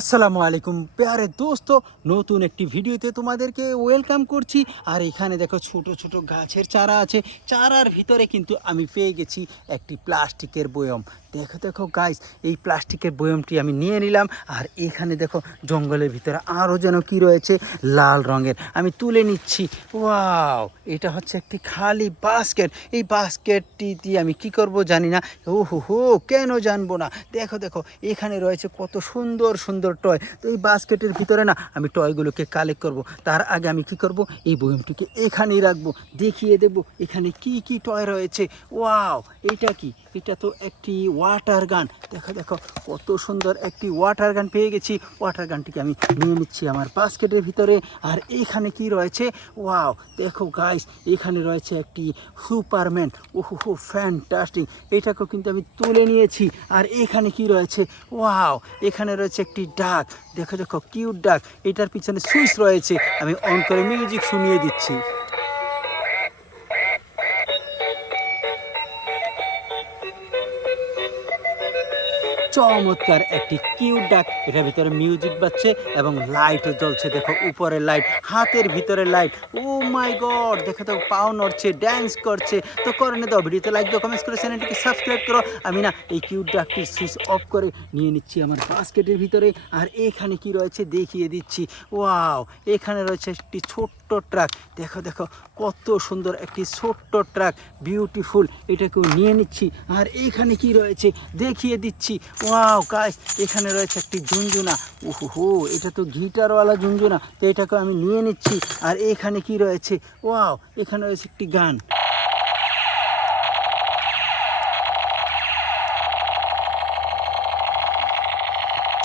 আসসালামু আলাইকুম প্যারে দোস্ত, নতুন একটি ভিডিওতে তোমাদেরকে ওয়েলকাম করছি। আর এখানে দেখো ছোট ছোট গাছের চারা আছে। চারার ভিতরে কিন্তু আমি পেয়ে গেছি একটি প্লাস্টিকের বয়ম। দেখো দেখো গাইস, এই প্লাস্টিকের বয়মটি আমি নিয়ে নিলাম। আর এখানে দেখো জঙ্গলের ভিতরে আরও যেন কি রয়েছে, লাল রঙের। আমি তুলে নিচ্ছি। ওয়াও, এটা হচ্ছে একটি খালি বাস্কেট। এই বাস্কেটটি দিয়ে আমি কি করব জানি না। ও হো, কেন জানবো না। দেখো দেখো, এখানে রয়েছে কত সুন্দর সুন্দর টয়। তো এই বাস্কেটের ভিতরে না আমি টয়গুলোকে কালেক্ট করব। তার আগে আমি কি করব, এই বয়মটিকে এখানেই রাখবো, দেখিয়ে দেব এখানে কি কি টয় রয়েছে। ওয়াও, এটা কি? এটা তো একটি ওয়াটার গান। দেখো দেখো, কত সুন্দর একটি ওয়াটার গান পেয়ে গেছি। ওয়াটার গানটিকে আমি নিয়ে নিচ্ছি আমার বাস্কেটের ভিতরে। আর এখানে কি রয়েছে, ওয়াও দেখো গাইস, এখানে রয়েছে একটি সুপারম্যান। ওহো, ফ্যান্টাস্টিক। এটাকেও কিন্তু আমি তুলে নিয়েছি। আর এখানে কি রয়েছে, ওয়াও, এখানে রয়েছে একটি ডাক। দেখো দেখো, কিউট ডাক। এটার পিছনে সুইচ রয়েছে, আমি অন করে মিউজিক শুনিয়ে দিচ্ছি। চমৎকার একটি কিউট ডাক। এটার ভিতরে মিউজিক বাজছে এবং লাইটও জ্বলছে। দেখো উপরে লাইট, হাতের ভিতরে লাইট। ও মাই গড, দেখো তো পাও নড়ছে, ড্যান্স করছে। তো করে দাও, ভিডিওতে লাইক দাও, কমেন্টস করে চ্যানেলটিকে সাবস্ক্রাইব করো। আমি না এই কিউট ডাকটির সুইচ অফ করে নিয়ে নিচ্ছি আমার বাস্কেটের ভিতরে। আর এখানে কি রয়েছে দেখিয়ে দিচ্ছি। ওয়াও, এখানে রয়েছে একটি ছোট্ট ট্রাক। দেখো দেখো, কত সুন্দর একটি ছোট্ট ট্রাক, বিউটিফুল। এটাকেও নিয়ে নিচ্ছি। আর এইখানে কি রয়েছে দেখিয়ে দিচ্ছি। ওয়াও গাইস, এখানে রয়েছে একটি ঝুনঝুনা। ওহো, এটা তো গিটারওয়ালা ঝুনঝুনা। তো এটাকে আমি নিয়ে নিচ্ছি। আর এখানে কি রয়েছে, ওয়াও, এখানে রয়েছে একটি গান।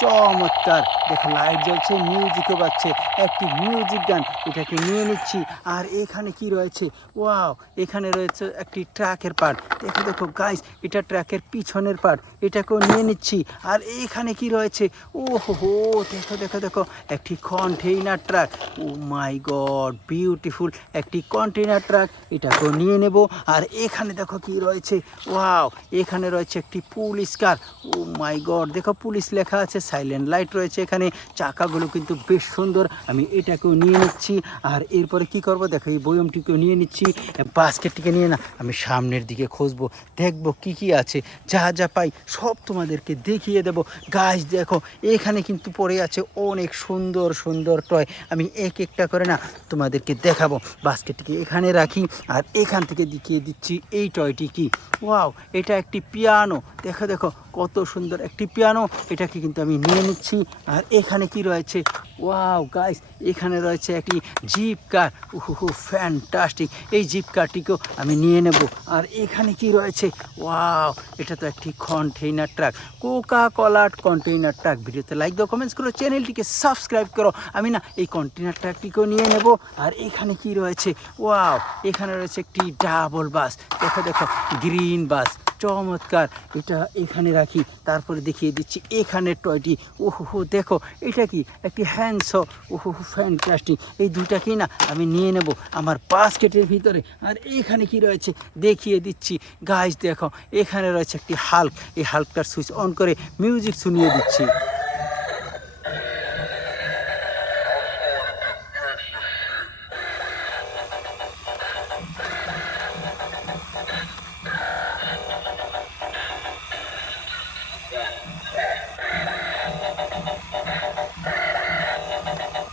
চমৎকার, দেখো লাইট জ্বলছে, মিউজিকও বাজছে, একটি মিউজিক গান। এটাকে নিয়ে নিচ্ছি। আর এখানে কি রয়েছে, ওয়াও, এখানে রয়েছে একটি ট্রাকের পার্ট। দেখো দেখো গাইস, এটা ট্রাকের পিছনের পার্ট। এটাকেও নিয়ে নিচ্ছি। আর এইখানে কি রয়েছে, ও হো, দেখো দেখো দেখো, একটি কন্টেইনার ট্রাক। ও মাই গড, বিউটিফুল একটি কন্টেইনার ট্রাক। এটাকেও নিয়ে নেব। আর এখানে দেখো কি রয়েছে, ওয়াও, এখানে রয়েছে একটি পুলিশ কার। ও মাই গড, দেখো পুলিশ লেখা আছে, সাইলেন্ট লাইট রয়েছে এখানে। চাকাগুলো কিন্তু বেশ সুন্দর। আমি এটাকেও নিয়ে নিচ্ছি। আর এরপরে কি করব, দেখো এই বয়মটিকেও নিয়ে নিচ্ছি। বাস্কেটটিকে নিয়ে না আমি সামনের দিকে খুঁজবো, দেখবো কি কি আছে। যা যা পাই সব তোমাদেরকে দেখিয়ে দেব। গাছ দেখো, এখানে কিন্তু পড়ে আছে অনেক সুন্দর সুন্দর টয়। আমি এক একটা করে না তোমাদেরকে দেখাবো। বাস্কেটটিকে এখানে রাখি। আর এখান থেকে দেখিয়ে দিচ্ছি এই টয়টি কি। ওয়াও, এটা একটি পিয়ানো। দেখো দেখো, কত সুন্দর একটি পিয়ানো। এটাকে কিন্তু আমি নিয়ে নিচ্ছি। আর এখানে কি রয়েছে, ওয়াও গাইস, এখানে রয়েছে একটি জিপ কার। ওহো, ফ্যান্টাস্টিক। এই জিপ কারটিকেও আমি নিয়ে নেব। আর এখানে কি রয়েছে, ওয়াও, এটা তো একটি কন্টেইনার ট্রাক, কোকা কোলার কন্টেইনার ট্রাক। ভিডিওতে লাইক দাও, কমেন্টস করো, চ্যানেলটিকে সাবস্ক্রাইব করো। আমি না এই কন্টেইনার ট্রাকটিকেও নিয়ে নেব। আর এখানে কি রয়েছে, ওয়াও, এখানে রয়েছে একটি ডাবল বাস। দেখো দেখো, গ্রিন বাস, চমৎকার। এটা এখানে রাখি। তারপরে দেখিয়ে দিচ্ছি এখানের টয়টি। ওহো, দেখো এটা কি, একটি হ্যান্ডস। ওহো, ফ্যান্টাস্টিক। এই দুইটাকেই না আমি নিয়ে নেব আমার বাস্কেটের ভিতরে। আর এখানে কি রয়েছে দেখিয়ে দিচ্ছি। গাইস দেখো, এখানে রয়েছে একটি হাল্ক। এই হাল্কটার সুইচ অন করে মিউজিক শুনিয়ে দিচ্ছি।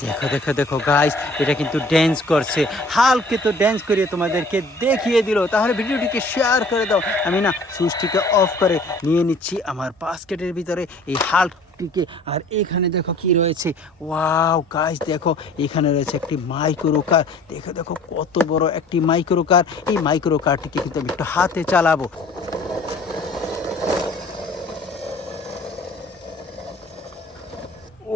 দেখো দেখো দেখো গাইস, এটা কিন্তু ড্যান্স করছে। হালকে তো ড্যান্স করিয়ে তোমাদেরকে দেখিয়ে দিল। তাহলে ভিডিওটিকে শেয়ার করে দাও। আমি না সুইচটিকে অফ করে নিয়ে নিচ্ছি আমার বাস্কেটের ভিতরে এই হাল্কটিকে। আর এখানে দেখো কি রয়েছে, ওয়াও গাইস, দেখো এখানে রয়েছে একটি মাইক্রো কার। দেখো দেখো, কত বড় একটি মাইক্রো কার। এই মাইক্রো কারটিকে কিন্তু আমি একটু হাতে চালাবো।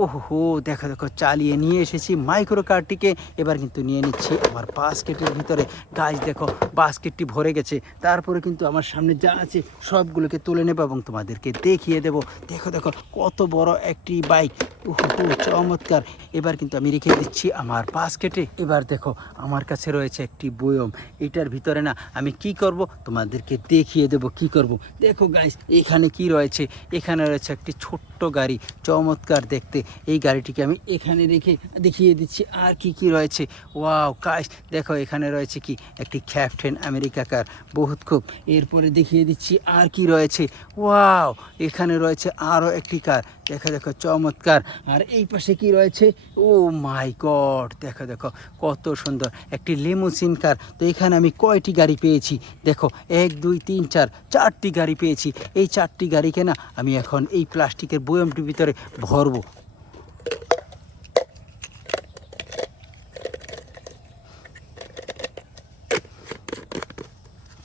ওহো, দেখো দেখো, চালিয়ে নিয়ে এসেছি মাইক্রো কারটিকে। এবার কিন্তু নিয়ে নিচ্ছি আমার বাস্কেটের ভিতরে। গাছ দেখো, বাস্কেটটি ভরে গেছে। তারপরে কিন্তু আমার সামনে যা আছে সবগুলোকে তুলে নেবো এবং তোমাদেরকে দেখিয়ে দেব। দেখো দেখো, কত বড় একটি বাইক। ওহো, চমৎকার। এবার কিন্তু আমি রেখে দিচ্ছি আমার বাস্কেটে। এবার দেখো, আমার কাছে রয়েছে একটি বয়ম। এটার ভিতরে না আমি কি করব তোমাদেরকে দেখিয়ে দেব কি করব। দেখো গাইস, এখানে কি রয়েছে, এখানে রয়েছে একটি ছোট্ট গাড়ি, চমৎকার দেখতে। সাথে এই গাড়িটিকে আমি এখানে রেখে দেখিয়ে দিচ্ছি আর কি কি রয়েছে। ওয়াও গাইস দেখো এখানে রয়েছে কি একটি ক্যাপ্টেন আমেরিকা কার, বহুত খুব। এরপরে দেখিয়ে দিচ্ছি আর কি রয়েছে। ওয়াও এখানে রয়েছে আরও একটি কার, দেখো দেখো চমৎকার। আর এই পাশে কি রয়েছে, ও মাই গড দেখো দেখো কত সুন্দর একটি লিমুসিন কার। তো এখানে আমি কয়টি গাড়ি পেয়েছি দেখো, 1 2 3 4 4টি গাড়ি পেয়েছি। এই 4টি গাড়িকে না আমি এখন এই প্লাস্টিকের বয়ামটির ভিতরে ভরবো।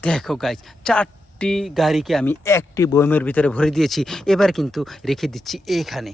দেখো গাইজ 4টি গাড়িকে আমি একটি বয়ামের ভিতরে ভরে দিয়েছি। এবার কিন্তু রেখে দিচ্ছি এখানে।